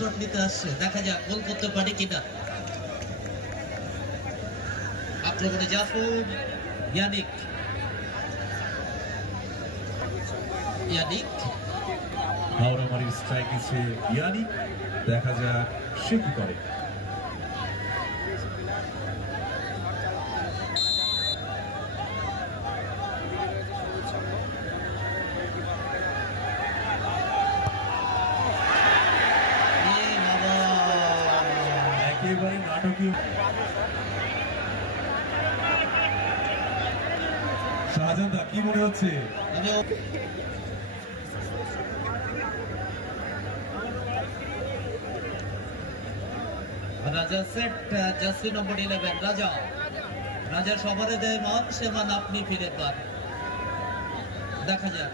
নিতে আসছে। দেখা যাক, গোল করতে পারে কিনা। আক্রমণে জাফর ইয়ানিক। ইয়ানিক। দেখা যাক, সে কি করে। নাটকীয় শাহজাহান দা কি মনে হচ্ছে? রাজা সেট, জার্সি নম্বর ইলেভেন রাজা। রাজা সবারে দেয় মান সে মান আপনি ফিরে পান। দেখা যাক।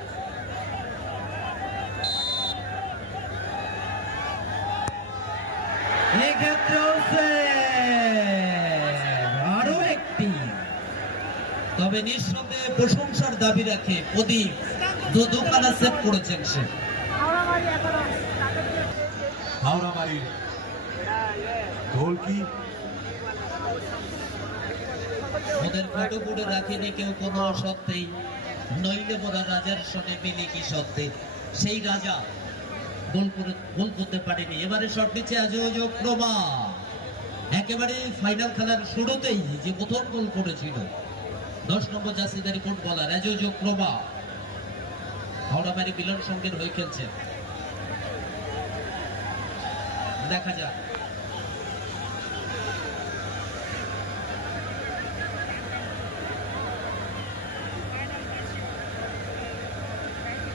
এক্ষেত্রেও তবে নিঃসন্দেহে প্রশংসার দাবি রাখে প্রদীপ। দু দুখানা সেট করেছেন সে। ওদের ফটো করে রাখেনি কেউ কোনো নইলে রাজার সঙ্গে মিলে কি সেই রাজা গোল করে গোল করতে পারেনি। এবারে শট নিচ্ছে আজও প্রমা একেবারে ফাইনাল খেলার শুরুতেই যে প্রথম গোল করেছিল। দশ নম্বর জাসিদারি ফুটবলার অযোযোগ প্রমা হাওড়াবাড়ি মিলন সঙ্গের হয়ে খেলছে। দেখা যাক।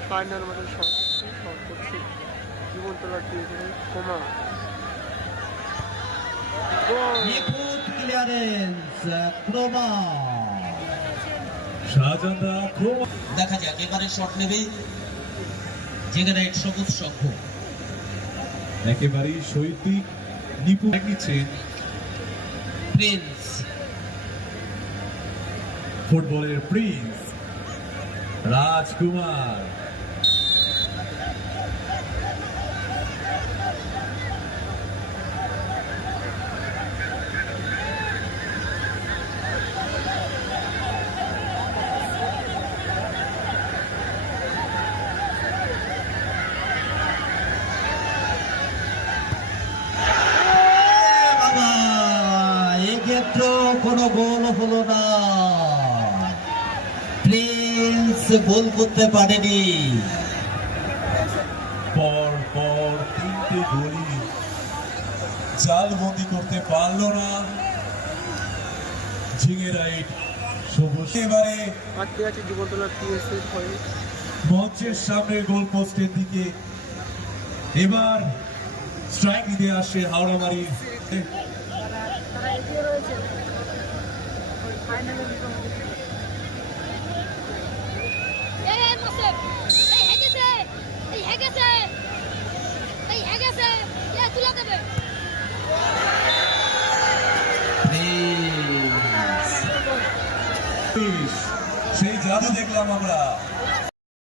ফাইনাল মানে শর্ট শর্ট করছে জীবনতলা দিয়েছে কমা। নিখুঁত ক্লিয়ারেন্স খুব দেখা যাক এবারে শট নেবে যেখানে সবুজ সংঘ একেবারেই শৈল্পিক নিপুণ নিচ্ছেন প্রিন্স ফুটবলের প্রিন্স রাজকুমার। কোনো গোল হলো না। প্রিন্স গোল করতে পারেনি। পর পর তিনটে গোলই জালবন্দি করতে পারল না। ঝিঙে রাইট সবুজ। এবারে হয়ে। মঞ্চের সামনে গোল পোস্টের দিকে। এবার স্ট্রাইক দিতে আসে হাওড়ামারির সেই জাদু দেখলাম আমরা।